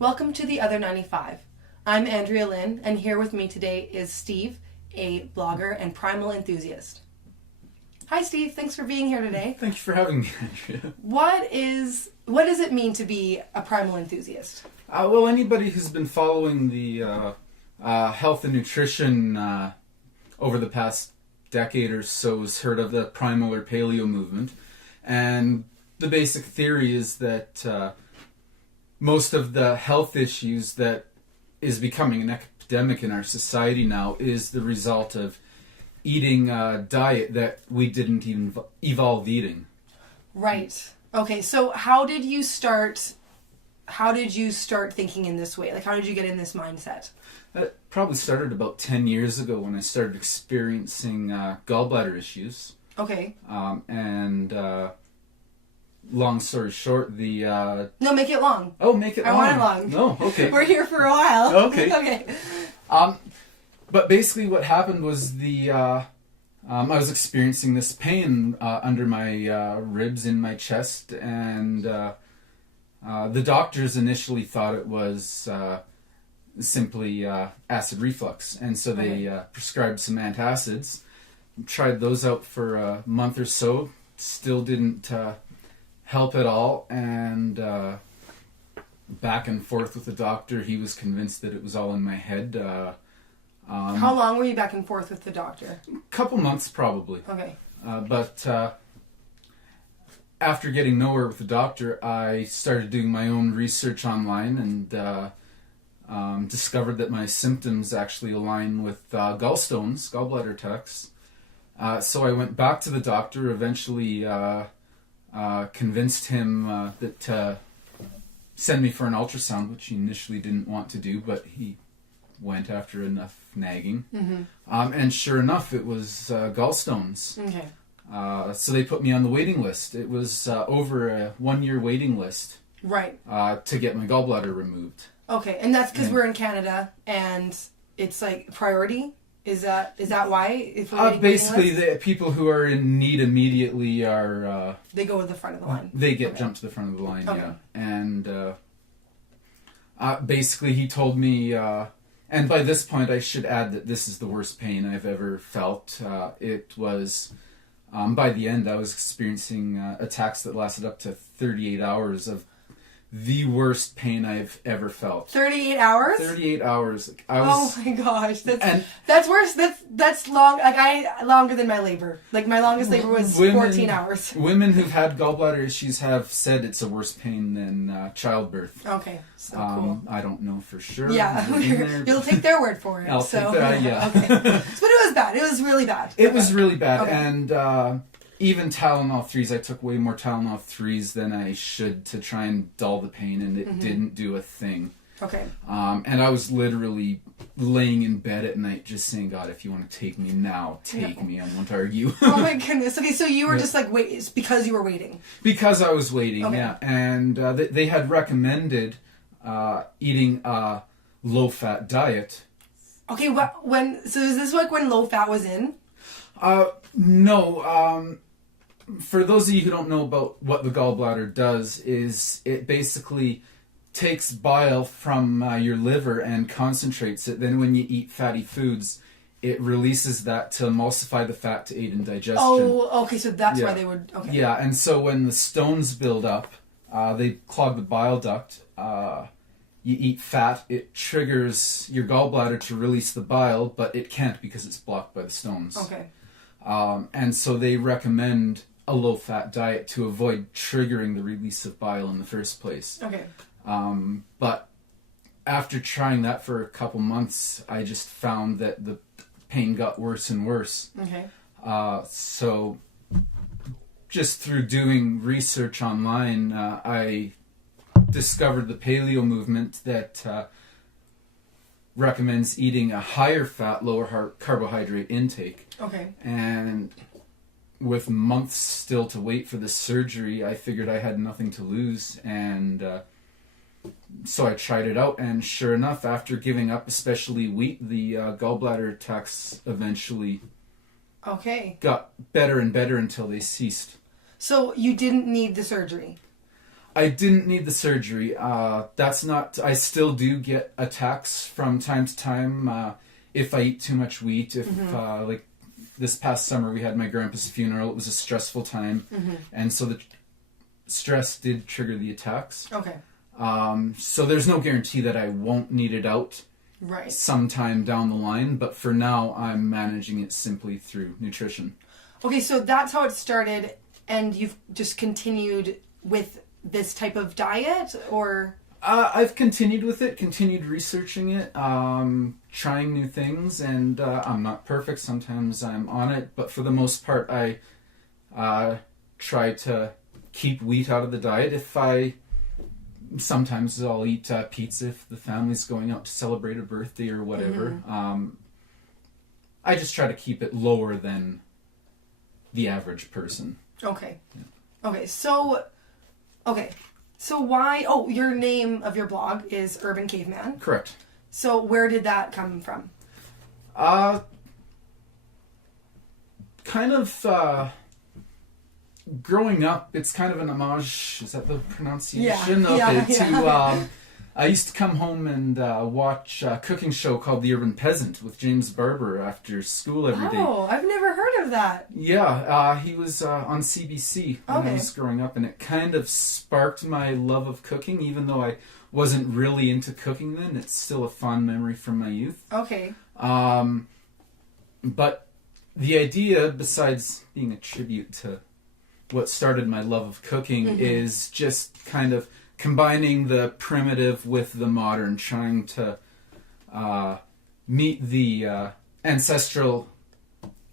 Welcome to the Other 95. I'm Andrea Lynn, and here with me today is Steve, a blogger and Primal enthusiast. Hi Steve, thanks for being here today. Thank you for having me, Andrea. What does it mean to be a Primal enthusiast? Well, anybody who's been following the health and nutrition over the past decade or so has heard of the Primal or Paleo movement. And the basic theory is that most of the health issues that is becoming an epidemic in our society now is the result of eating a diet that we didn't even evolve eating. Right. Okay, so how did you start thinking in this way? Like, how did you get in this mindset? That probably started about 10 years ago when I started experiencing gallbladder issues. Okay. Long story short, No, make it long. Oh, make it long. I want it long. No, okay. We're here for a while. Okay. Okay. But basically what happened was I was experiencing this pain under my ribs in my chest, and the doctors initially thought it was simply acid reflux, and so they prescribed some antacids. Tried those out for a month or so, still didn't help at all, and back and forth with the doctor. He was convinced that it was all in my head. How long were you back and forth with the doctor? A couple months probably. Okay. But after getting nowhere with the doctor, I started doing my own research online and discovered that my symptoms actually align with gallstones, gallbladder attacks. So I went back to the doctor, eventually convinced him that send me for an ultrasound, which he initially didn't want to do, but he went after enough nagging. Mm-hmm. And sure enough, it was gallstones. Okay. So they put me on the waiting list. It was over a 1-year waiting list. Right. To get my gallbladder removed. Okay, and that's because we're in Canada and it's like priority? Is that why? If we're basically, the people who are in need immediately are... they go to the front of the line. They get jumped to the front of the line, okay. Yeah. And basically he told me... and by this point, I should add that this is the worst pain I've ever felt. It was... by the end, I was experiencing attacks that lasted up to 38 hours of the worst pain I've ever felt. 38 hours? 38 hours. I was, oh my gosh, that's worse. That's long. Like longer than my labor. Like my longest labor was 14 hours. Women who've had gallbladder issues have said it's a worse pain than childbirth. Okay, so cool. I don't know for sure. Yeah, you'll take their word for it. I'll take that. Yeah. Okay, but it was bad. It was really bad. It was really bad, okay. And. Even Tylenol 3s, I took way more Tylenol 3s than I should to try and dull the pain, and it didn't do a thing. Okay. And I was literally laying in bed at night just saying, God, if you want to take me now, take me. I won't argue. Oh my goodness. Okay, so you were just like, wait, it's because you were waiting. Because I was waiting, okay. Yeah. And they had recommended eating a low-fat diet. Okay, so is this like when low-fat was in? No. For those of you who don't know about what the gallbladder does, is it basically takes bile from your liver and concentrates it. Then when you eat fatty foods, it releases that to emulsify the fat to aid in digestion. Oh, okay, so that's why they would... Okay. Yeah, and so when the stones build up, they clog the bile duct. You eat fat, it triggers your gallbladder to release the bile, but it can't because it's blocked by the stones. Okay. And so they recommend a low-fat diet to avoid triggering the release of bile in the first place. Okay. But after trying that for a couple months, I just found that the pain got worse and worse. Okay. So just through doing research online, I discovered the Paleo movement that recommends eating a higher fat, lower carbohydrate intake. Okay. And with months still to wait for the surgery, I figured I had nothing to lose, and so I tried it out, and sure enough, after giving up especially wheat, the gallbladder attacks eventually got better and better until they ceased. So you didn't need the surgery? I didn't need the surgery. That's not. I still do get attacks from time to time if I eat too much wheat. If like this past summer we had my grandpa's funeral. It was a stressful time, and so the stress did trigger the attacks. Okay. So there's no guarantee that I won't need it out Right. sometime down the line. But for now, I'm managing it simply through nutrition. Okay, so that's how it started, and you've just continued with this type of diet, or? I've continued with it, continued researching it, trying new things, and I'm not perfect. Sometimes I'm on it, but for the most part, I try to keep wheat out of the diet. Sometimes I'll eat pizza if the family's going out to celebrate a birthday or whatever. I just try to keep it lower than the average person. Okay. Yeah. Okay, so why, your name of your blog is Urban Caveman. Correct. So where did that come from? Kind of growing up, it's kind of an homage, is that the pronunciation of it? To I used to come home and watch a cooking show called The Urban Peasant with James Barber after school every day. Oh, I've never heard of that. Yeah, he was on CBC when I was growing up, and it kind of sparked my love of cooking, even though I wasn't really into cooking then. It's still a fond memory from my youth. Okay. But the idea, besides being a tribute to what started my love of cooking, is just kind of combining the primitive with the modern, trying to meet the ancestral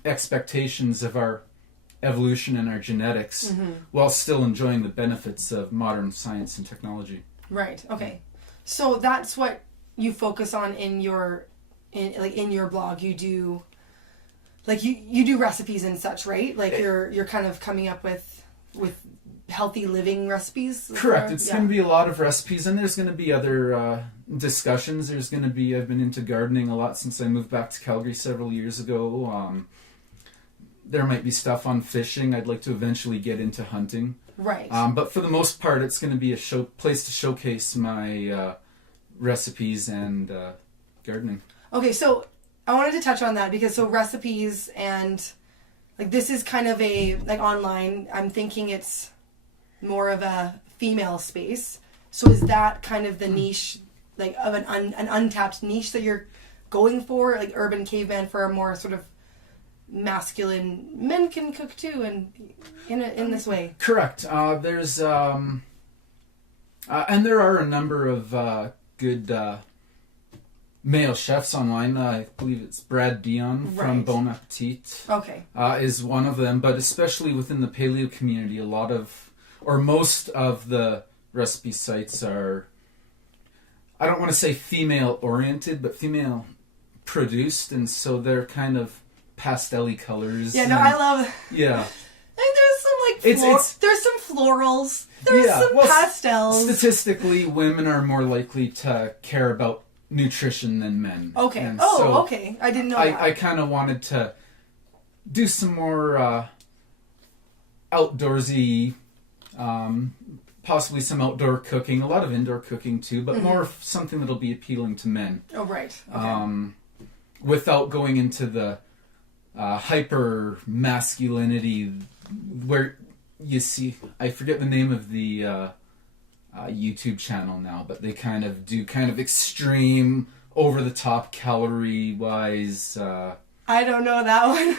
expectations of our evolution and our genetics while still enjoying the benefits of modern science and technology. Right. Okay. So that's what you focus on in your blog. You do you do recipes and such, right? Like you're kind of coming up with healthy living recipes. Correct. It's going to be a lot of recipes, and there's going to be other discussions. I've been into gardening a lot since I moved back to Calgary several years ago. There might be stuff on fishing. I'd like to eventually get into hunting. Right. But for the most part, it's going to be a place to showcase my recipes and gardening. Okay, so I wanted to touch on that because recipes and this is kind of online. I'm thinking it's more of a female space. So is that kind of the niche, of an untapped niche that you're going for, Urban Caveman for a more sort of masculine, men can cook too, and in this way? Correct. There's and there are a number of good male chefs online. I believe it's Brad Dion from Bon Appetit. Okay. Is one of them, but especially within the Paleo community, most of the recipe sites are, I don't want to say female oriented, but female produced, and so they're kind of pastel-y colors. Yeah, no, I love. Yeah. There's some there's some florals. There's some pastels. Statistically, women are more likely to care about nutrition than men. Okay. And okay. I didn't know that. I kind of wanted to do some more outdoorsy, possibly some outdoor cooking, a lot of indoor cooking too, but more something that'll be appealing to men. Oh, right. Okay. Without going into the hyper masculinity where you see, I forget the name of the YouTube channel now, but they kind of do extreme, over the top calorie wise. I don't know that one.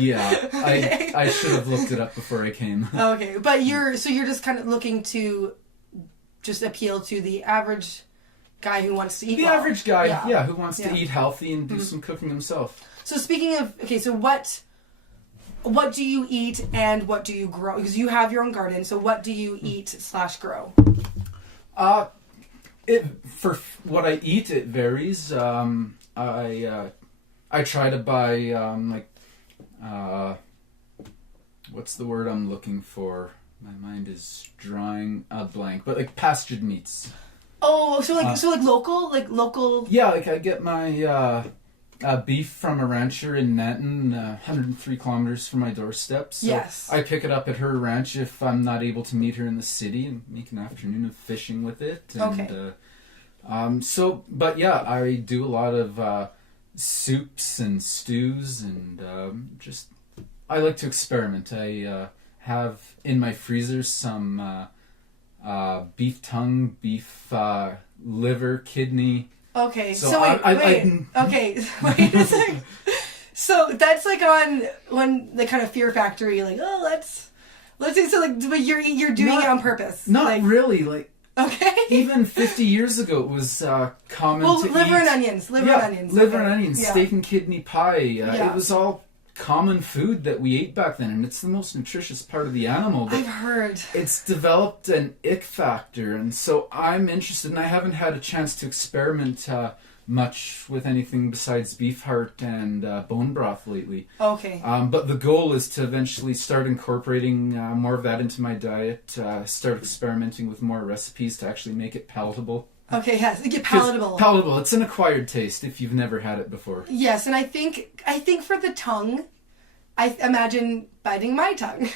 Yeah, Okay. I should have looked it up before I came. Okay, but you're just kind of looking to just appeal to the average guy who wants to eat. The average guy, who wants to eat healthy and do some cooking himself. So speaking of, so what do you eat and what do you grow? Because you have your own garden, so what do you eat / grow? For what I eat, it varies. I try to buy what's the word I'm looking for? My mind is drawing a blank, but pastured meats. Oh, so local? Yeah, I get my beef from a rancher in Nanton, 103 kilometers from my doorstep. So Yes. I pick it up at her ranch if I'm not able to meet her in the city and make an afternoon of fishing with it. And, Okay. But yeah, I do a lot of soups and stews and I like to experiment. I have in my freezer some beef tongue, beef liver, kidney. Okay, So so wait, I wait a second. So that's like on the kind of Fear Factory, like, oh, let's do so, like, but you're doing it on purpose. Not like, really, like. Okay. Even 50 years ago, it was common to liver eat... and onions. Liver and onions. Liver okay. and onions, Yeah. steak and kidney pie. Yeah. It was all common food that we ate back then, and it's the most nutritious part of the animal. But I've heard. it's developed an ick factor, and so I'm interested, and I haven't had a chance to experiment much with anything besides beef heart and bone broth lately. Okay. But the goal is to eventually start incorporating more of that into my diet, start experimenting with more recipes to actually make it palatable. Okay, yes, it get palatable. Palatable. It's an acquired taste if you've never had it before. Yes, and I think for the tongue, I imagine biting my tongue.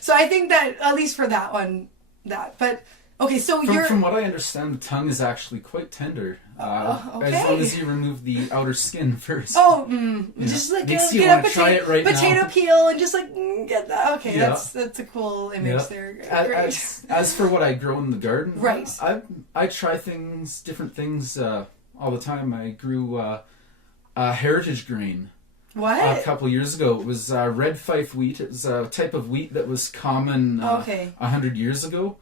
So I think that at least for that one, but okay, so From what I understand, the tongue is actually quite tender. Okay. As long as you remove the outer skin first. Just like Makes get you a wanna try it right potato now. peel and just like get that. Okay, Yeah. that's a cool image Yeah. there. Great. As for what I grow in the garden, Right. I try different things all the time. I grew heritage grain. What? A couple years ago. It was red fife wheat. It was a type of wheat that was common 100 years ago,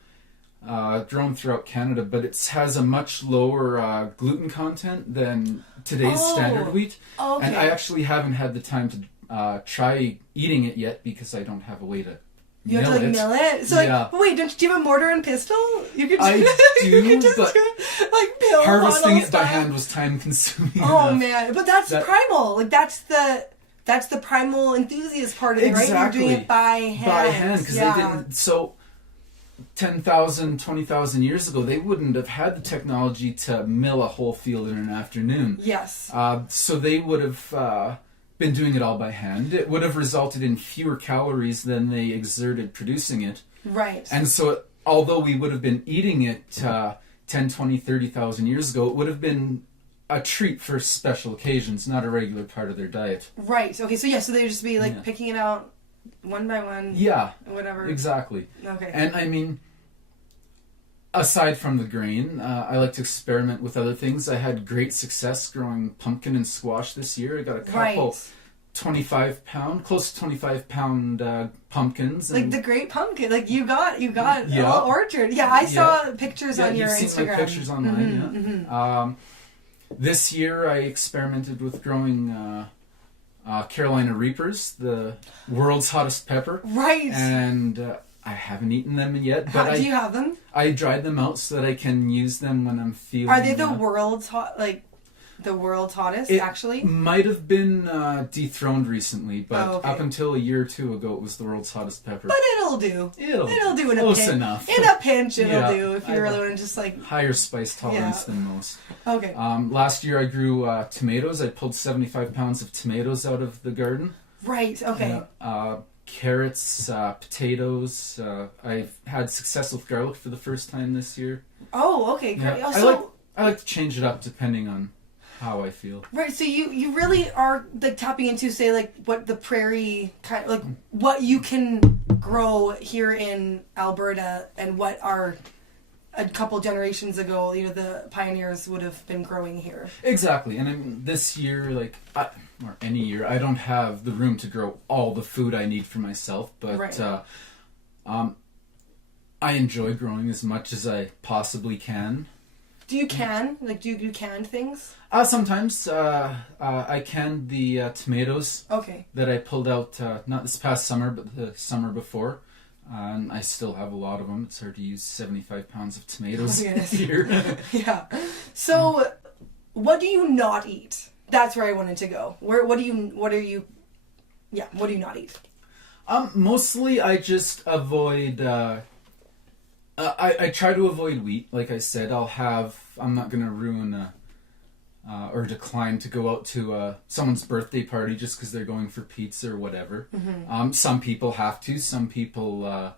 grown throughout Canada, but it has a much lower gluten content than today's standard wheat. Okay. And I actually haven't had the time to try eating it yet because I don't have a way to You have to like mill it. So Yeah. like, but wait, do you have a mortar and pestle? You could. I you do, could just but like peel harvesting bottle it by style. hand was time consuming. Oh enough. man, but that's primal. Like that's the primal enthusiast part of it, right? You're doing it by hand. By hand, because they didn't. So 10,000, 20,000 years ago, they wouldn't have had the technology to mill a whole field in an afternoon. Yes. So they would have been doing it all by hand. It would have resulted in fewer calories than they exerted producing it. Right. And so, although we would have been eating it 10, 20, 30,000 years ago, it would have been a treat for special occasions, not a regular part of their diet. Right. Okay. So so they'd just be like Yeah. picking it out one by one. Yeah. Whatever. Exactly. Okay. And I mean, aside from the grain, I like to experiment with other things. I had great success growing pumpkin and squash this year. I got a couple 25-pound, close to 25-pound pumpkins. Like the great pumpkin. Like you got a little orchard. Yeah, I saw pictures on your you've Instagram. seen my pictures online, this year I experimented with growing Carolina Reapers, the world's hottest pepper. Right. And I haven't eaten them yet. But do you have them? I dried them out so that I can use them when I'm feeling... Are they the world's hottest, actually? Might have been dethroned recently, but okay. up until a year or two ago, it was the world's hottest pepper. But it'll do. It'll do in a close pinch. enough. In a pinch, it'll Yeah, do if you're really one just like... Higher spice tolerance than most. Okay. Last year I grew tomatoes. I pulled 75 pounds of tomatoes out of the garden. Right, okay. Carrots, potatoes. I've had success with garlic for the first time this year. Oh, okay, great. Yeah. Oh, I like to change it up depending on how I feel. Right, so you really are like tapping into, say, like what the prairie kind, like what you can grow here in Alberta, and what are a couple generations ago, the pioneers would have been growing here. Exactly, and I mean, this year, or any year, I don't have the room to grow all the food I need for myself, but right. I enjoy growing as much as I possibly can. Do you can? Like, do you do canned things? Sometimes. I canned the tomatoes that I pulled out, not this past summer, but the summer before. And I still have a lot of them. It's hard to use 75 pounds of tomatoes here. Yeah. So, what do you not eat? That's where I wanted to go. What do you not eat? Mostly I just avoid... I try to avoid wheat. Like I said, I'm not going to ruin or decline to go out to someone's birthday party just because they're going for pizza or whatever. Some people have to. Some people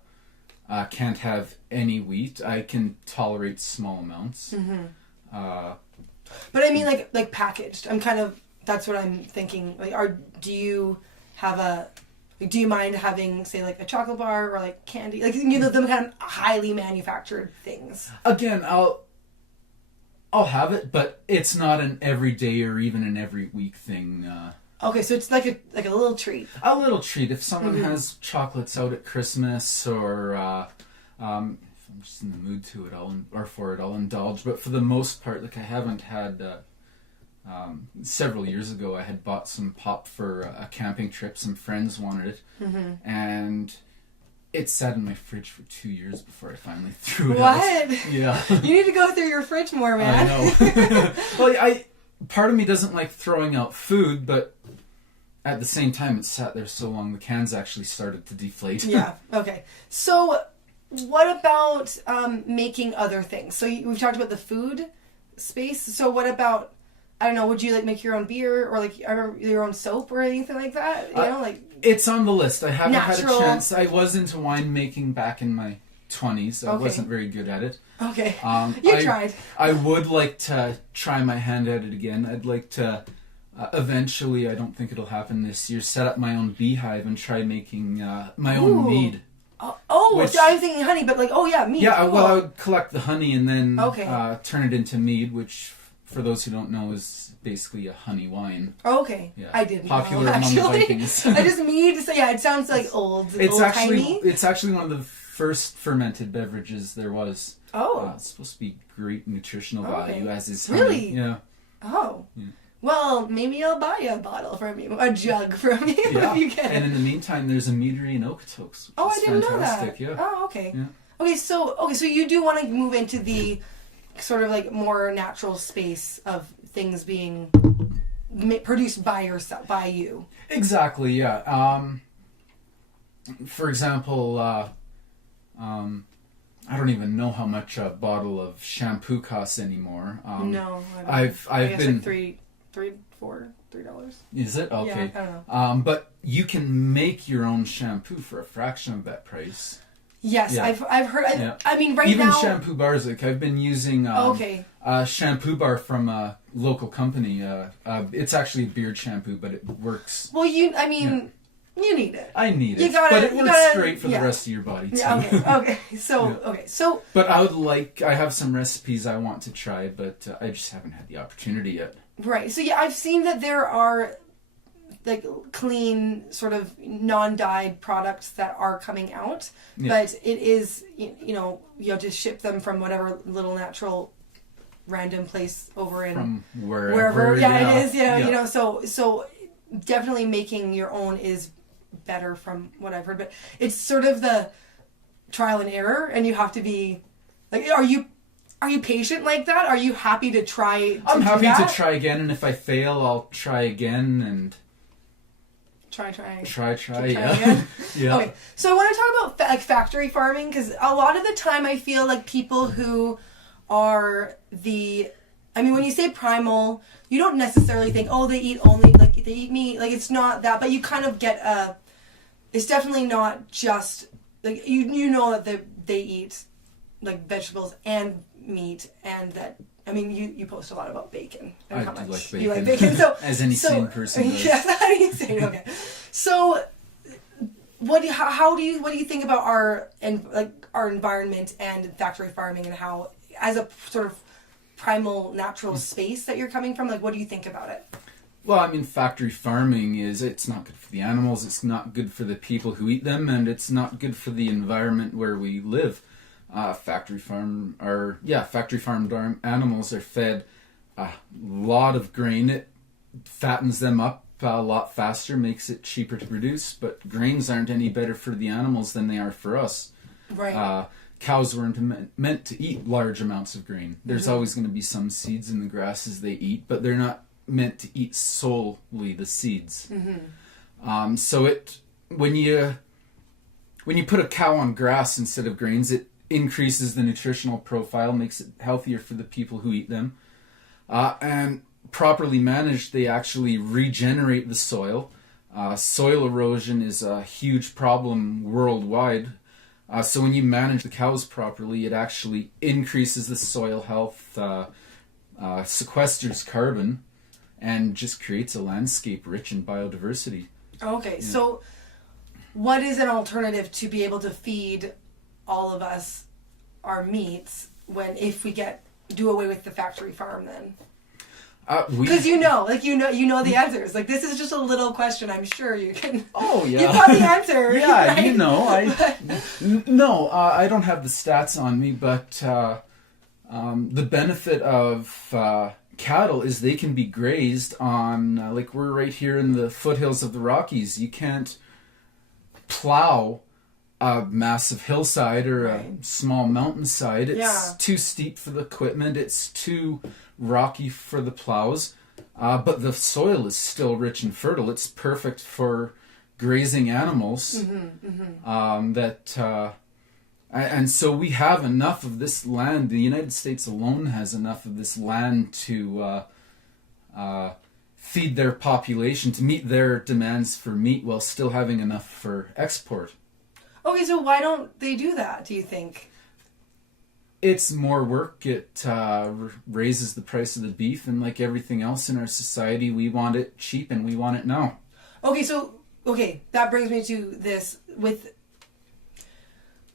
can't have any wheat. I can tolerate small amounts. But I mean, like packaged. That's what I'm thinking. Like, do you have do you mind having, say, like a chocolate bar or like candy? Like, them kind of highly manufactured things. Again, I'll have it, but it's not an everyday or even an every week thing. Okay, so it's like a little treat. A little treat. If someone has chocolates out at Christmas, or if I'm just in the mood to it, I'll indulge. But for the most part, like, I haven't had. Several years ago, I had bought some pop for a camping trip. Some friends wanted it, and it sat in my fridge for 2 years before I finally threw it out. What? Yeah. You need to go through your fridge more, man. I know. Well, part of me doesn't like throwing out food, but at the same time, it sat there so long, the cans actually started to deflate. Yeah. Okay. So, what about making other things? So we've talked about the food space. So what about, I don't know, would you like make your own beer or like your own soap or anything like that? You know, like, it's on the list. I haven't natural. had a chance. I was into winemaking back in my 20s. I wasn't very good at it. Okay. You tried. I would like to try my hand at it again. I'd like to eventually, I don't think it'll happen this year, set up my own beehive and try making my own mead. So I'm thinking honey, but like, mead. Yeah, cool. well, I would collect the honey and then turn it into mead, which, for those who don't know, is basically a honey wine. Okay. Yeah. I didn't Popular know, among the actually. Vikings. I just mead, so yeah, it sounds like old. It's old-timey. actually one of the first fermented beverages there was. Oh. It's supposed to be great nutritional value, as is honey. Really? Yeah. Oh. Yeah. Well, maybe I'll buy a bottle from you, a jug from you if you can. And in the meantime, there's a meadery in Okotoks. Oh, I didn't know that. Yeah. Oh, okay. Yeah. Okay, so you do want to move into the sort of like more natural space of things being produced by yourself, by you. Exactly. Yeah. For example, I don't even know how much a bottle of shampoo costs anymore. No, I guess been like $3. Is it? Okay. Yeah, I don't know. But you can make your own shampoo for a fraction of that price. Yes, yeah. I've heard. I mean, right even now, shampoo bars. Like, I've been using a shampoo bar from a local company. It's actually a beard shampoo, but it works. Well, you need it. I need it, but it works great for the rest of your body too. Yeah, okay. So. But I have some recipes I want to try, but I just haven't had the opportunity yet. Right. So yeah, I've seen that there are like clean, sort of non-dyed products that are coming out, but it is, you have to ship them from whatever little natural random place over in from wherever. Yeah, it is. Yeah. So definitely making your own is better from what I've heard, but it's sort of the trial and error, and you have to be like, are you patient like that? Are you happy to try? I'm happy to try again, and if I fail, I'll try again and try. Yeah. Yeah. Okay, so I want to talk about like factory farming, because a lot of the time I feel like people who are when you say primal, you don't necessarily think, they eat only, like, they eat meat. Like, it's not that, but you kind of get it's definitely not just, like, you know that they eat, like, vegetables and meat, and that, you post a lot about bacon. And how much like bacon. You like bacon. So, as any sane person does. Yeah, how do you say it? Okay. So, what do you think about our environment and factory farming, and how, as a sort of primal natural space that you're coming from, like, what do you think about it? Well, factory farming it's not good for the animals, it's not good for the people who eat them, and it's not good for the environment where we live. Factory farmed animals are fed a lot of grain. It fattens them up a lot faster, makes it cheaper to produce, but grains aren't any better for the animals than they are for us. Right. Cows weren't meant to eat large amounts of grain. There's always going to be some seeds in the grasses they eat, but they're not meant to eat solely the seeds. Mm-hmm. So when you put a cow on grass instead of grains, it increases the nutritional profile, makes it healthier for the people who eat them. And properly managed, they actually regenerate the soil. Soil erosion is a huge problem worldwide. So when you manage the cows properly, it actually increases the soil health, sequesters carbon, and just creates a landscape rich in biodiversity. Okay, so what is an alternative to be able to feed all of us our meats if we do away with the factory farm then? Because you know the answers. Like, this is just a little question. I'm sure you can. Oh yeah, you've got the answer. Yeah, right? I don't have the stats on me, but the benefit of cattle is they can be grazed on. Like, we're right here in the foothills of the Rockies. You can't plow a massive hillside or a small mountainside. It's too steep for the equipment. It's too rocky for the plows, but the soil is still rich and fertile. It's perfect for grazing animals. And so we have enough of this land. The United States alone has enough of this land to feed their population, to meet their demands for meat while still having enough for export. Okay, so why don't they do that, do you think? It's more work. It raises the price of the beef, and like everything else in our society, we want it cheap and we want it now. Okay, that brings me to this with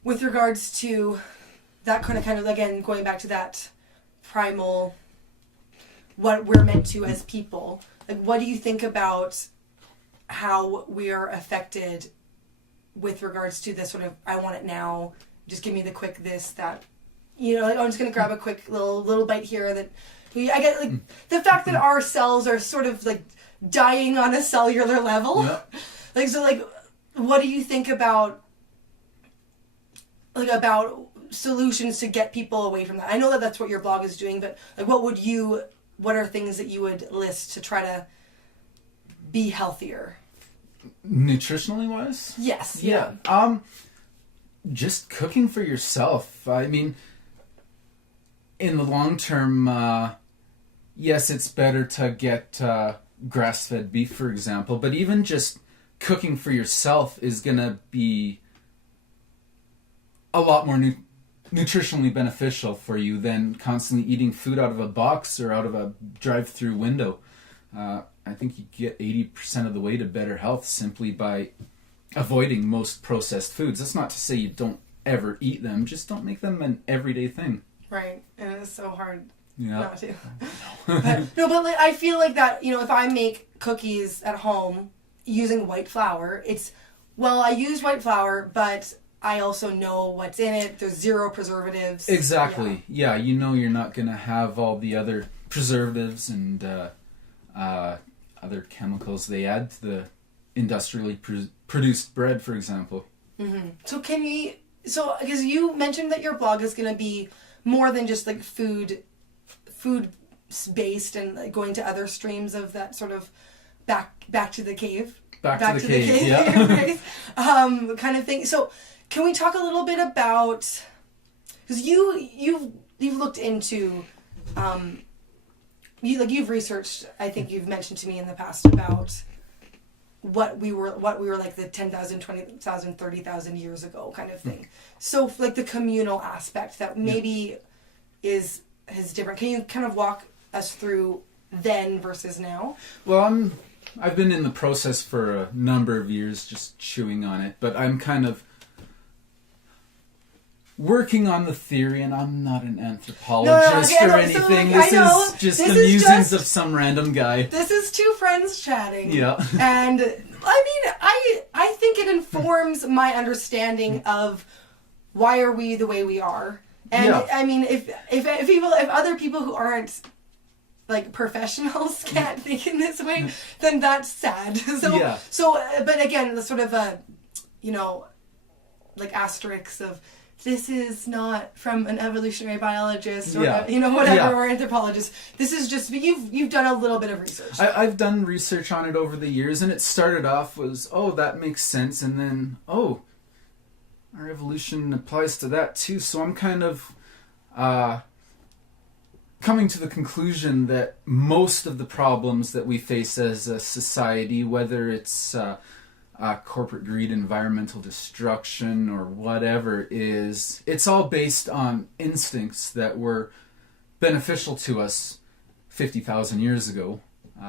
regards to that kind of again going back to that primal, what we're meant to as people. Like, what do you think about how we are affected with regards to this sort of I want it now, just give me the quick this, that. Like, I'm just going to grab a quick little bite here that I get, like, the fact that our cells are sort of, like, dying on a cellular level. Yeah. Like, so, like, what do you think about solutions to get people away from that? I know that that's what your blog is doing, but, like, what are things that you would list to try to be healthier? Nutritionally wise? Yes. Yeah. Just cooking for yourself. I mean, in the long term, yes, it's better to get grass-fed beef, for example, but even just cooking for yourself is going to be a lot more nutritionally beneficial for you than constantly eating food out of a box or out of a drive-through window. I think you get 80% of the way to better health simply by avoiding most processed foods. That's not to say you don't ever eat them, just don't make them an everyday thing. Right, and it's so hard not to. But like, I feel like that, if I make cookies at home using white flour, I use white flour, but I also know what's in it. There's 0 preservatives. Exactly. Yeah, you're not going to have all the other preservatives and other chemicals they add to the industrially produced bread, for example. Mm-hmm. So because you mentioned that your blog is going to be more than just like food based and like going to other streams of that sort of back to the cave. Back to the cave, yeah. Kind of thing. So can we talk a little bit about, because you've looked into you've researched, I think you've mentioned to me in the past about what we were like the 10,000, 20,000, 30,000 years ago kind of thing. So like the communal aspect that maybe is different. Can you kind of walk us through then versus now? Well, I've been in the process for a number of years just chewing on it, but I'm kind of working on the theory, and I'm not an anthropologist or anything. This is just the musings of some random guy. This is two friends chatting. Yeah. And I mean, I think it informs my understanding of why are we the way we are. And I mean, if other people who aren't like professionals can't think in this way, then that's sad. But again, the sort of like asterisks of, this is not from an evolutionary biologist or or anthropologist. This is just you've done a little bit of research. I've done research on it over the years, and it started off was, that makes sense, and then our evolution applies to that too. So I'm kind of coming to the conclusion that most of the problems that we face as a society, whether it's corporate greed, environmental destruction, or whatever, it's all based on instincts that were beneficial to us 50,000 years ago,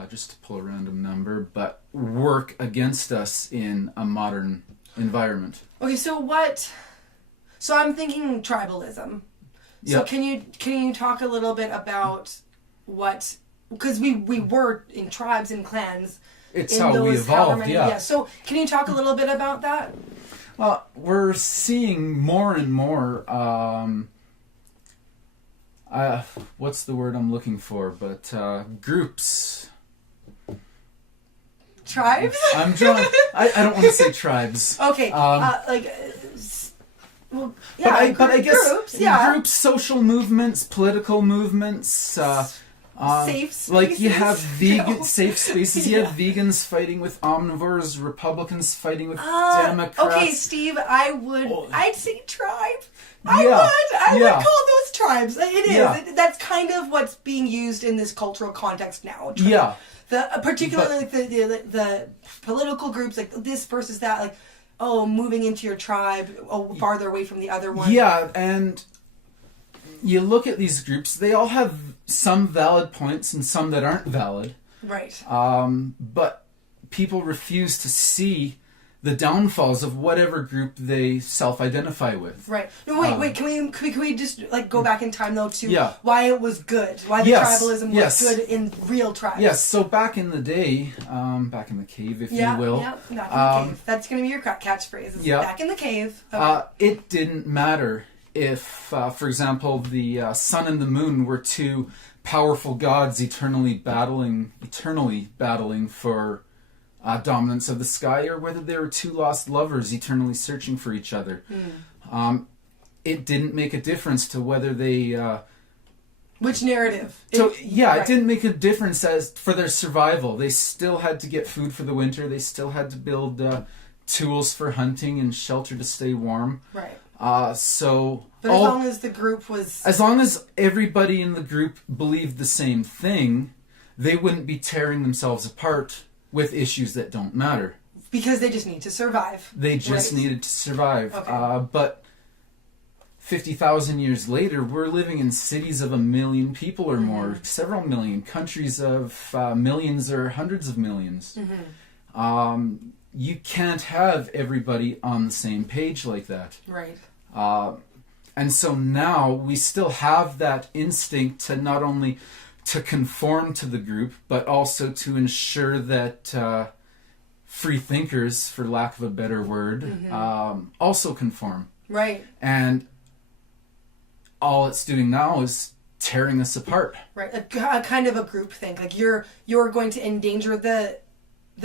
just to pull a random number, but work against us in a modern environment. Okay, so I'm thinking tribalism. So Yep. can you talk a little bit about what, because we were in tribes and clans. It's in how we those evolved, yeah. So can you talk a little bit about that? Well, we're seeing more and more, what's the word I'm looking for, but groups. Tribes? I'm drawing, I don't want to say tribes. Okay, well, yeah, but I guess groups, yeah. groups, social movements, political movements, safe spaces. like you have No. safe spaces. You Yeah. have vegans fighting with omnivores, Republicans fighting with Democrats. Okay, Steve, I'd say tribe. I Yeah, would yeah. call those tribes. It is. Yeah. That's kind of what's being used in this cultural context now. Yeah. Particularly like the political groups, like this versus that, like, moving into your tribe, farther away from the other one. Yeah, and you look at these groups, they all have some valid points and some that aren't valid. Right. But people refuse to see the downfalls of whatever group they self-identify with. Right. No, wait. Can we just like go back in time though to why it was good? Why the Yes, tribalism was yes. good in real tribes? Yes. So back in the day, back in the cave, if you will. Yeah. Back in the cave. That's gonna be your catchphrase. Is back in the cave. Okay. It didn't matter if, for example, the sun and the moon were two powerful gods eternally battling for dominance of the sky, or whether they were two lost lovers eternally searching for each other. It didn't make a difference to whether they... Which narrative? It didn't make a difference as for their survival. They still had to get food for the winter. They still had to build tools for hunting and shelter to stay warm. Right. But as long as the group was... As long as everybody in the group believed the same thing, they wouldn't be tearing themselves apart with issues that don't matter. Because they just need to survive. They just needed to survive. Okay. But 50,000 years later, we're living in cities of 1 million people or more, several million, countries of millions or hundreds of millions. You can't have everybody on the same page like that. Right. And so now we still have that instinct to not only to conform to the group, but also to ensure that free thinkers, for lack of a better word, also conform. Right. And all it's doing now is tearing us apart. Right. A kind of a group think. Like you're going to endanger the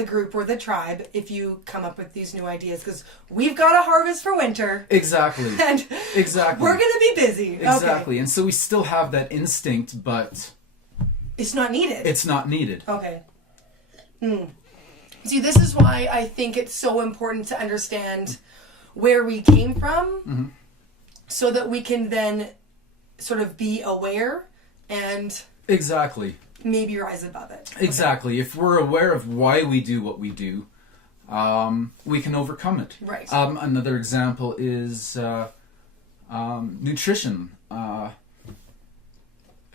group or the tribe if you come up with these new ideas, because we've got a harvest for winter. Exactly. And exactly. we're going to be busy. Exactly. Okay. And so we still have that instinct, but... It's not needed. It's not needed. Okay. See, this is why I think it's so important to understand where we came from, so that we can then sort of be aware and Exactly. maybe rise above it. Exactly. Okay. If we're aware of why we do what we do, we can overcome it. Right. Another example is nutrition.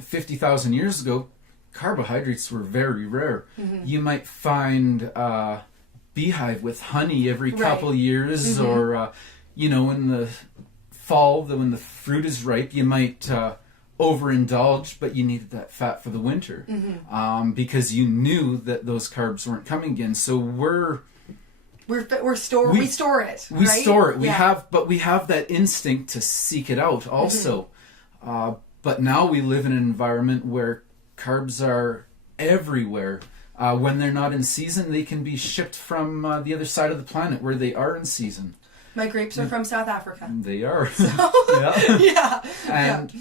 50,000 years ago, carbohydrates were very rare. You might find a beehive with honey every couple years, or in the fall, when the fruit is ripe, you might overindulge, but you needed that fat for the winter, because you knew that those carbs weren't coming again. So we store it. We right? store it. We have that instinct to seek it out also. But now we live in an environment where carbs are everywhere. When they're not in season, they can be shipped from the other side of the planet where they are in season. My grapes are from South Africa. They are. So, And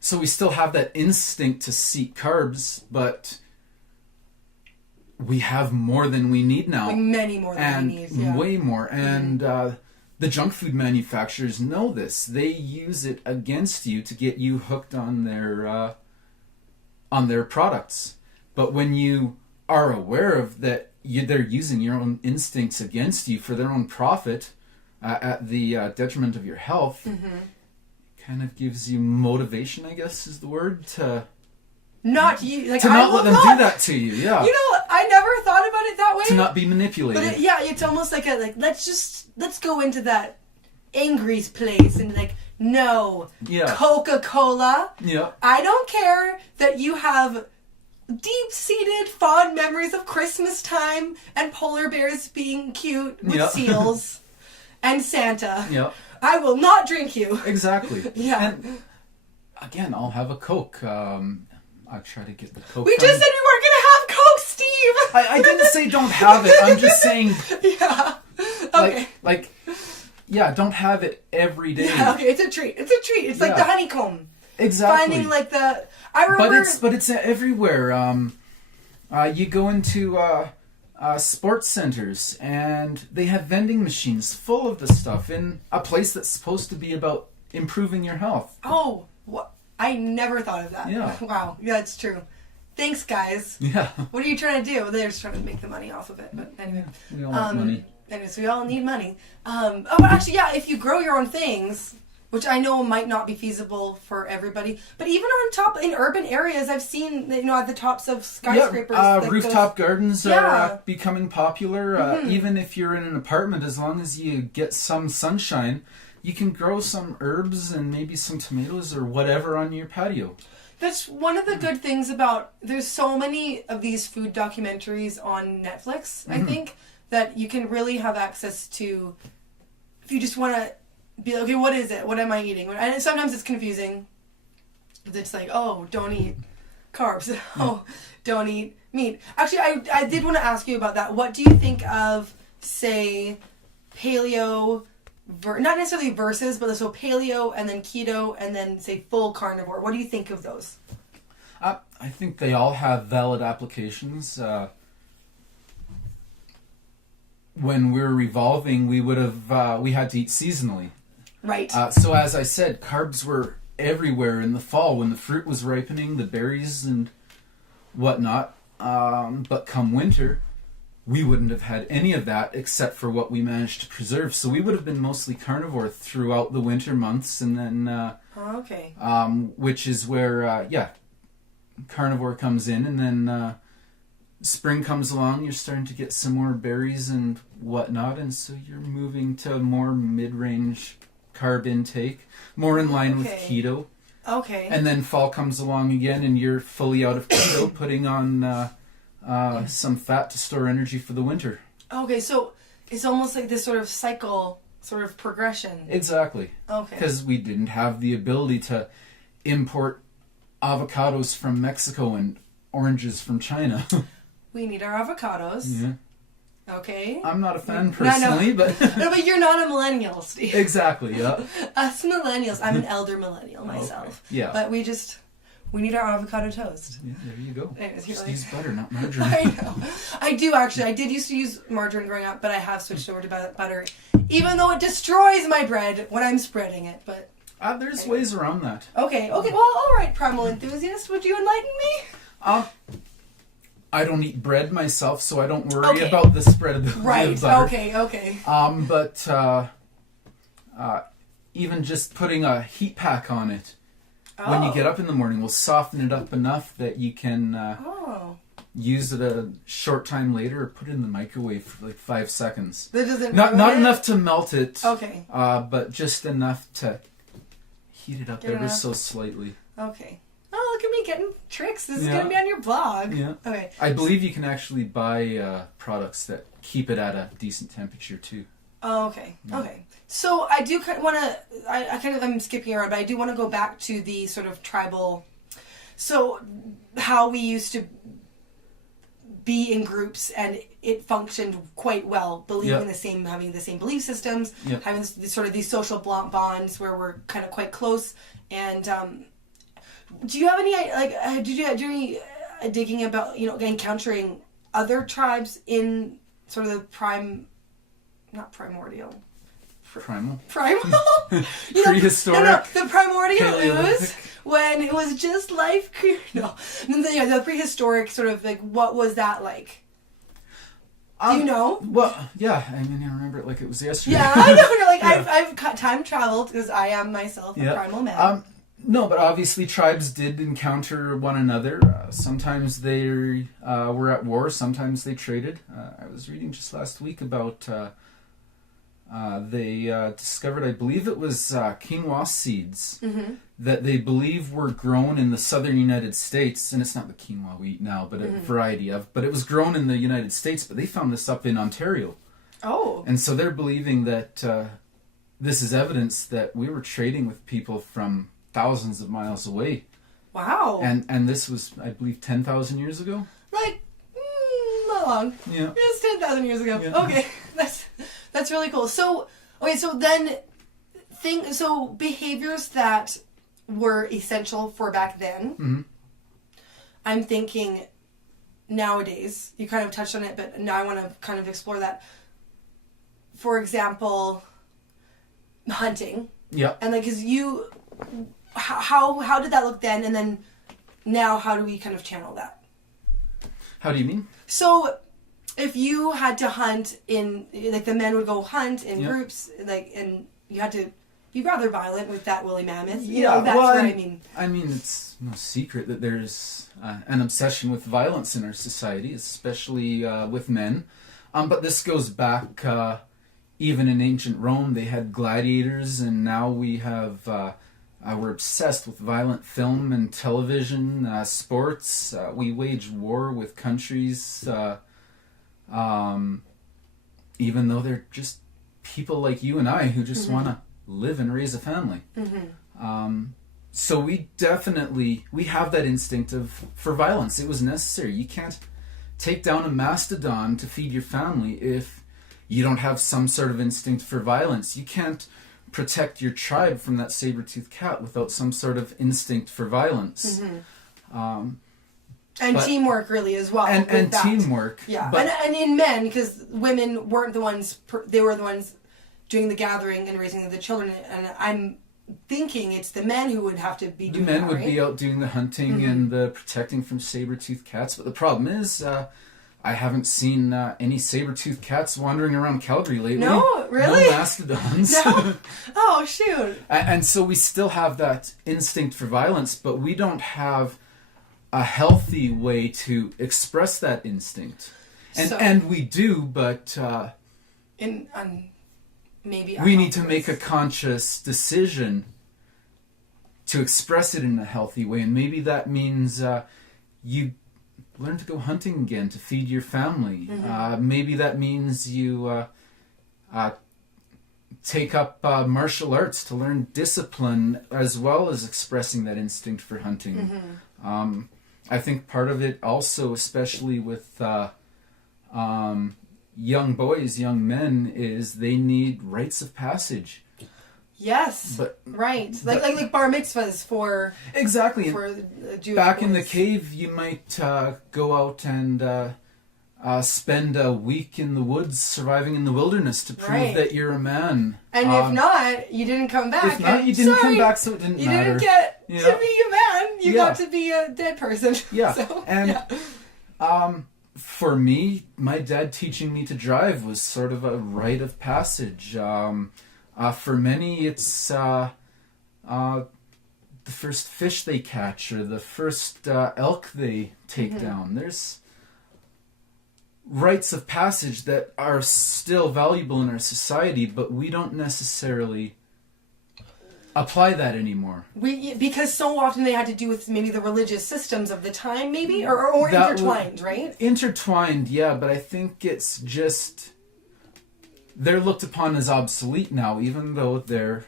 so we still have that instinct to seek carbs, but we have more than we need now. Like many more than we need. Yeah. Way more. And the junk food manufacturers know this. They use it against you to get you hooked on their on their products. But when you are aware of that, they're using your own instincts against you for their own profit at the detriment of your health, kind of gives you motivation, I guess is the word, to not you, like, to not let them do that to you. Yeah, you know, I never thought about it that way. To not be manipulated. But it's almost like let's go into that angry place and like, no, Coca-Cola. Yeah, I don't care that you have deep-seated fond memories of Christmas time and polar bears being cute with seals and Santa. Yeah, I will not drink you. Exactly. Yeah. And again, I'll have a Coke. I try to get the Coke. We just said we weren't gonna have Coke, Steve. I didn't say don't have it. I'm just saying. Yeah. Okay. Yeah, don't have it every day. Yeah, okay, it's a treat. It's like the honeycomb. Exactly. Finding like the... I remember... But it's everywhere. You go into sports centers and they have vending machines full of this stuff in a place that's supposed to be about improving your health. Oh, what? I never thought of that. Yeah. Wow. Yeah, it's true. Thanks, guys. Yeah. What are you trying to do? They're just trying to make the money off of it. But anyway. We all want money. Anyways, we all need money. But actually, yeah, if you grow your own things, which I know might not be feasible for everybody, but even on top, in urban areas, I've seen, at the tops of skyscrapers. Rooftop gardens are becoming popular. Even if you're in an apartment, as long as you get some sunshine, you can grow some herbs and maybe some tomatoes or whatever on your patio. That's one of the good things about, there's so many of these food documentaries on Netflix, I think, that you can really have access to, if you just want to be like, okay, what is it? What am I eating? And sometimes it's confusing. It's like, oh, don't eat carbs. Oh, don't eat meat. Actually, I did want to ask you about that. What do you think of, say, paleo, not necessarily versus, but so paleo and then keto and then, say, full carnivore? What do you think of those? I think they all have valid applications. When we were revolving, we had to eat seasonally. Right. So as I said, carbs were everywhere in the fall when the fruit was ripening, the berries and whatnot. But come winter, we wouldn't have had any of that except for what we managed to preserve. So we would have been mostly carnivore throughout the winter months, and then which is where carnivore comes in, and then spring comes along, you're starting to get some more berries and whatnot, and so you're moving to more mid-range carb intake, more in line with keto. Okay. And then fall comes along again, and you're fully out of keto, putting on some fat to store energy for the winter. Okay, so it's almost like this sort of cycle, sort of progression. Exactly. Okay. Because we didn't have the ability to import avocados from Mexico and oranges from China. We need our avocados. Yeah. Okay. I'm not a fan personally, but... No, but you're not a millennial, Steve. Exactly, yeah. Us millennials. I'm an elder millennial myself. Okay. Yeah. But we need our avocado toast. Yeah, there you go. Anyways, just use butter, not margarine. I know. I do, actually. I did used to use margarine growing up, but I have switched over to butter, even though it destroys my bread when I'm spreading it, but... there's ways around that. Okay, well, all right, Primal enthusiast, would you enlighten me? I don't eat bread myself, so I don't worry about the spread of the butter. Okay. But even just putting a heat pack on it when you get up in the morning will soften it up enough that you can use it a short time later or put it in the microwave for like 5 seconds. That doesn't not enough to melt it. Okay. But just enough to heat it up ever so slightly. Okay. Oh, look at me getting tricks. This is going to be on your blog. Yeah. Okay. I believe you can actually buy products that keep it at a decent temperature too. Oh, okay. Yeah. Okay. So I do kind of want to, I'm skipping around, but I do want to go back to the sort of tribal, so how we used to be in groups and it functioned quite well, having the same belief systems, having sort of these social bonds where we're kind of quite close. And do you have any, did you do any digging about, encountering other tribes in sort of the not primordial, Primal. Primal? Prehistoric. No, the primordial Paleolithic. ooze, when it was just life. No. The prehistoric sort of, like, what was that like? Do you know? Well, yeah. I mean, I remember it like it was yesterday. Yeah, I know. Like, Yeah. I've time traveled because I am myself a primal man. No, but obviously tribes did encounter one another. Sometimes they were at war. Sometimes they traded. I was reading just last week about they discovered, I believe it was quinoa seeds that they believe were grown in the southern United States. And it's not the quinoa we eat now, but a variety of. But it was grown in the United States, but they found this up in Ontario. Oh. And so they're believing that this is evidence that we were trading with people from thousands of miles away. Wow. And this was, I believe, 10,000 years ago? Like, not long. Yeah. It's 10,000 years ago. Yeah. Okay. That's really cool. So, okay, so then, behaviors that were essential for back then, I'm thinking nowadays, you kind of touched on it, but now I want to kind of explore that. For example, hunting. Yeah. And like, because how did that look then, and then now how do we kind of channel that? How do you mean? So, if you had to hunt in, like, the men would go hunt in groups, like, and you had to be rather violent with that woolly mammoth. You know, that's what I mean. I mean, it's no secret that there's an obsession with violence in our society, especially with men. But this goes back even in ancient Rome. They had gladiators, and now we have we're obsessed with violent film and television, sports. We wage war with countries, even though they're just people like you and I who just want to live and raise a family. So we have that instinct for violence. It was necessary. You can't take down a mastodon to feed your family if you don't have some sort of instinct for violence. You can't protect your tribe from that saber-toothed cat without some sort of instinct for violence. And teamwork, really, as well. And teamwork. Yeah, and in men, because women weren't the ones, they were the ones doing the gathering and raising the children, and I'm thinking it's the men who would have to be doing that, the men would be out doing the hunting and the protecting from saber-toothed cats, but the problem is, I haven't seen any saber-toothed cats wandering around Calgary lately. No, really? No mastodons. No? Oh, shoot. And so we still have that instinct for violence, but we don't have a healthy way to express that instinct. And we do, but maybe we need to make a conscious decision to express it in a healthy way. And maybe that means you learn to go hunting again to feed your family. Maybe that means you take up martial arts to learn discipline as well as expressing that instinct for hunting. I think part of it also, especially with young boys, young men, is they need rites of passage. Yes, right. Like bar mitzvahs for exactly for Jewish back boys. in the cave, you might go out and spend a week in the woods, surviving in the wilderness to prove that you're a man. And if not, you didn't come back. If not, you didn't come back, so it didn't matter. You didn't get to be a man. You got to be a dead person. Yeah, So, and for me, my dad teaching me to drive was sort of a rite of passage. For many, it's the first fish they catch or the first elk they take down. There's rites of passage that are still valuable in our society, but we don't necessarily apply that anymore. Because so often they had to do with maybe the religious systems of the time, maybe? Or intertwined, right? Intertwined, yeah, but I think it's just... they're looked upon as obsolete now, even though they're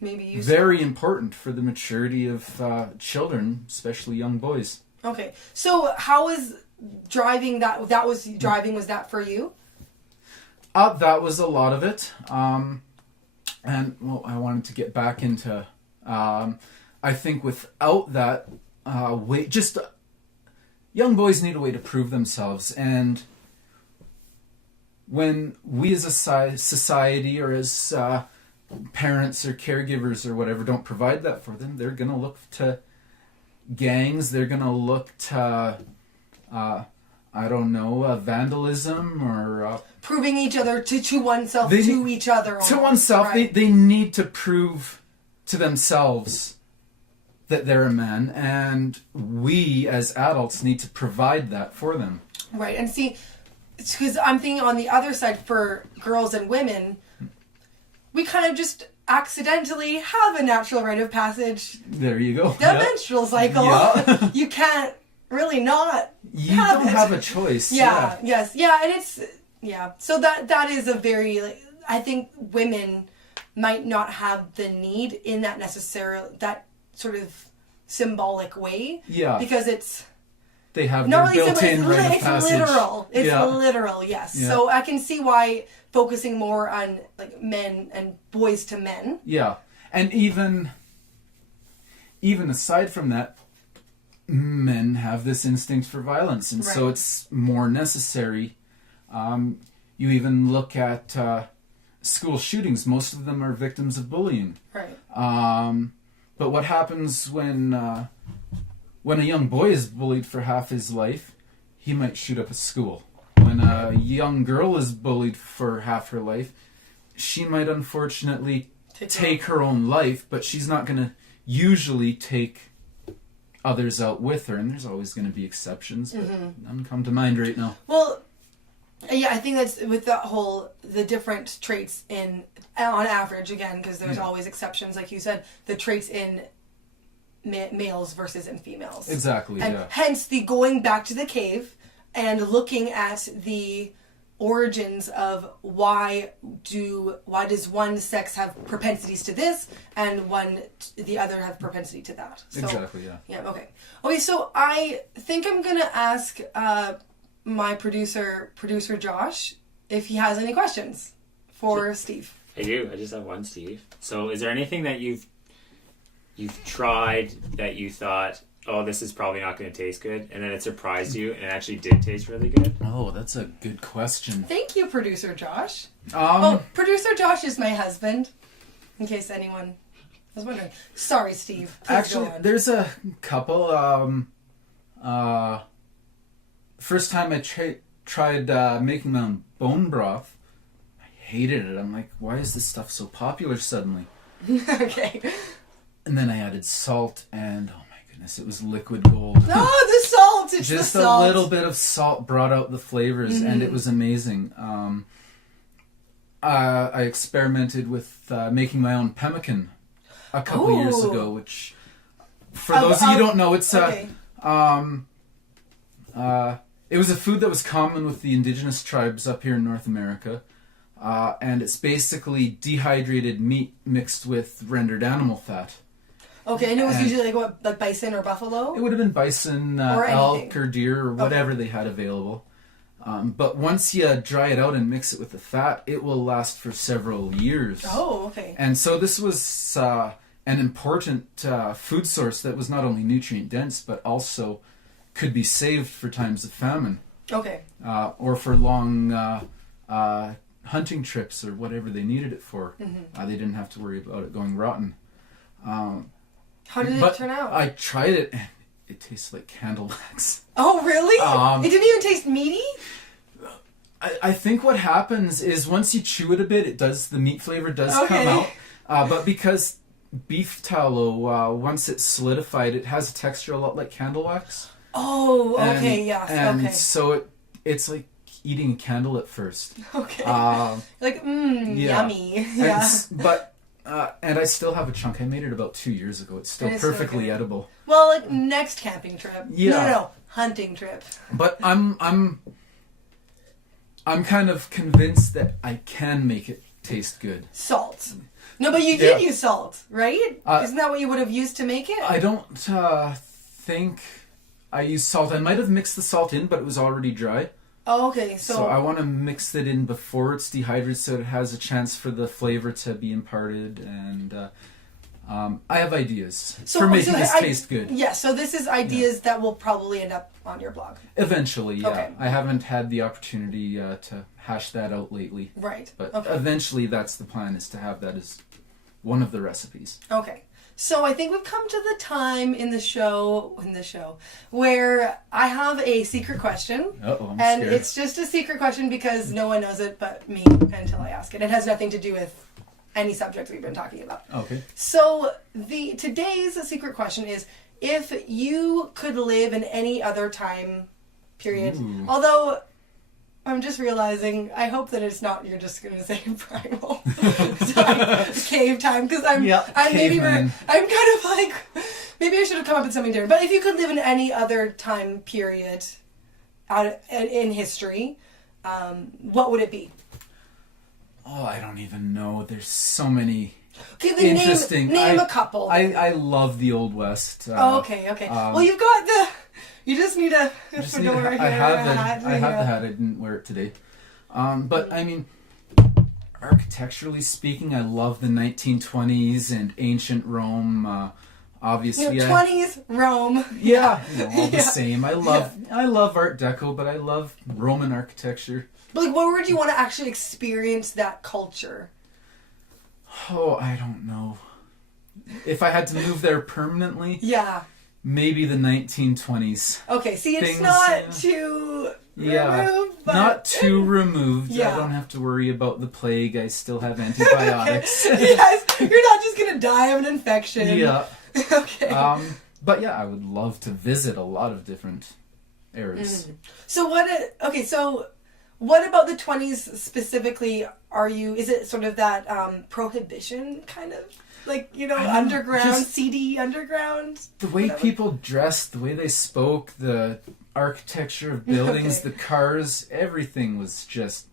maybe very important for the maturity of children, especially young boys. Okay, so how is driving was that for you? That was a lot of it. And, well, I wanted to get back into... I think without that young boys need a way to prove themselves, and when we as a society or as parents or caregivers or whatever don't provide that for them, they're gonna look to gangs. They're gonna look to I don't know, vandalism or proving each other to oneself to each other. To almost, oneself, right? they need to prove to themselves that they're a man, and we as adults need to provide that for them. Right, and see, because I'm thinking on the other side for girls and women, we kind of just accidentally have a natural rite of passage. There you go. The menstrual cycle. Yeah. You can't really not. You don't have a choice. Yeah. Yes. Yeah. And it's So that is a very I think women might not have the need in that that sort of symbolic way. Yeah. Because it's they have not their really built-in rite of it's passage. literal. It's literal. Yes. Yeah. So I can see why focusing more on men and boys to men. Yeah. And even aside from that, men have this instinct for violence, and so it's more necessary. You even look at school shootings. Most of them are victims of bullying. Right. But what happens when a young boy is bullied for half his life? He might shoot up a school. When a young girl is bullied for half her life, she might unfortunately take her own life, but she's not going to usually take others out with her, and there's always going to be exceptions, but none come to mind right now. Well, yeah, I think that's with the different traits on average, again, because there's always exceptions, like you said, the traits in males versus in females. Exactly, and yeah. hence the going back to the cave and looking at the origins of why does one sex have propensities to this and the other have propensity to that. So, exactly, yeah. Yeah, okay, so I think I'm gonna ask my producer Josh if he has any questions for Steve. I do. I just have one, Steve. So is there anything that you've tried that you thought, oh, this is probably not going to taste good, and then it surprised you and it actually did taste really good? Oh, that's a good question. Thank you, producer Josh. Oh, producer Josh is my husband, in case anyone was wondering. Sorry, Steve. Please actually, go on. there's a couple. First time I tried making my own bone broth, I hated it. I'm like, why is this stuff so popular suddenly? Okay. And then I added salt, and oh my goodness, it was liquid gold. Oh, the salt! It's Just the salt. a little bit of salt brought out the flavors, and it was amazing. I experimented with making my own pemmican a couple years ago, which, for those of you who don't know, it's okay. It was a food that was common with the indigenous tribes up here in North America. And it's basically dehydrated meat mixed with rendered animal fat. Okay, and it was usually like bison or buffalo? It would have been bison, Or elk, or deer, or whatever they had available. But once you dry it out and mix it with the fat, it will last for several years. Oh, okay. And so this was an important food source that was not only nutrient dense, but also could be saved for times of famine. Okay. Or for long hunting trips or whatever they needed it for. They didn't have to worry about it going rotten. How did it turn out? I tried it, and it tastes like candle wax. Oh, really? It didn't even taste meaty? I think what happens is once you chew it a bit, the meat flavor does come out. But because beef tallow, once it's solidified, it has a texture a lot like candle wax. Oh, okay, yes, and okay. so it's like eating a candle at first. Okay. Yeah. Yummy. Yeah. And I still have a chunk. I made it about 2 years ago. It's still perfectly edible. Well, like next camping trip. Yeah. No, hunting trip. But I'm kind of convinced that I can make it taste good. Salt. No, but you did use salt, right? Isn't that what you would have used to make it? I don't think I used salt. I might have mixed the salt in, but it was already dry. Oh, okay. So I want to mix it in before it's dehydrated so it has a chance for the flavor to be imparted. And I have ideas for making this taste good. Yeah, so this is ideas that will probably end up on your blog. Eventually, yeah. Okay. I haven't had the opportunity to hash that out lately. Right. But eventually that's the plan, is to have that as one of the recipes. Okay. So I think we've come to the time in the show where I have a secret question. Uh-oh, I'm and scared. it's just a secret question because no one knows it but me until I ask it. It has nothing to do with any subject we've been talking about. Okay. So today's secret question is, if you could live in any other time period, Ooh. although I'm just realizing, I hope that it's not, you're just going to say primal time, cave time, because I'm caveman. I'm kind of like, maybe I should have come up with something different. But if you could live in any other time period in history, what would it be? Oh, I don't even know. There's so many Okay, then interesting. Name a couple. I love the Old West. Okay. Well, you've got the. You just need a fedora here. I have a hat, the hat. I didn't wear it today. But I mean, architecturally speaking, I love the 1920s and ancient Rome. Obviously, 20s Rome. Yeah, all the same. I love Art Deco, but I love Roman architecture. But like, where would you want to actually experience that culture? Oh, I don't know. If I had to move there permanently, Yeah. maybe the 1920s. Okay, see, it's Things, not too removed, but... Not too removed. Yeah. I don't have to worry about the plague. I still have antibiotics. Yes, you're not just going to die of an infection. Yeah. Okay. But yeah, I would love to visit a lot of different eras. So what about the 20s specifically? Is it sort of that prohibition kind of, like, underground, seedy underground? The way people dressed, the way they spoke, the architecture of buildings, the cars, everything was just...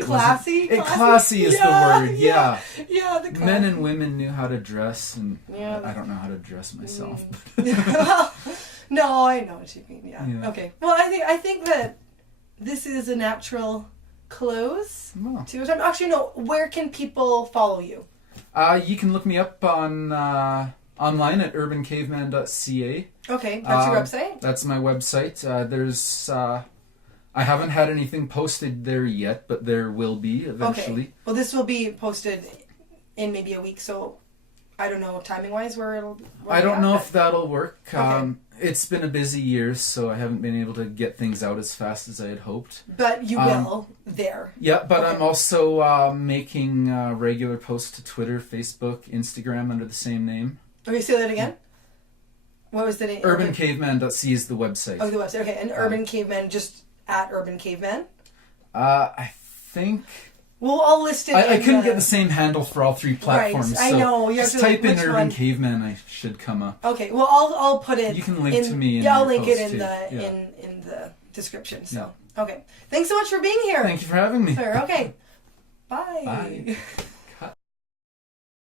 Classy? Classy is the word, yeah. Yeah, the classy. Men and women knew how to dress, and Yeah. I don't know how to dress myself. Well, no, I know what you mean. Yeah. Yeah. Okay. Well, I think that this is a natural close Well. to a time. Actually, no. Where can people follow you? You can look me up on online at urbancaveman.ca. Okay, that's your website. That's my website. I haven't had anything posted there yet, but there will be eventually. Okay. Well, this will be posted in maybe a week, so I don't know timing wise where it'll. I don't know if that'll work. Okay. It's been a busy year, so I haven't been able to get things out as fast as I had hoped. But you will there. Yeah, but Okay. I'm also making regular posts to Twitter, Facebook, Instagram under the same name. Okay, say that again. What was the name? Urbancaveman.ca is the website. Oh, the website. Okay, and Urban Caveman, just at Urban Caveman. I think... Well, I'll list it. I couldn't get the same handle for all three platforms. Right, I so know. You have just to, like, type in which Urban one? Caveman. I should come up. Okay, well, I'll put it. You can link to me in I'll your link it post in too. the Yeah. in the description. So okay, thanks so much for being here. Thank you for having me. Sure, okay, bye. Bye.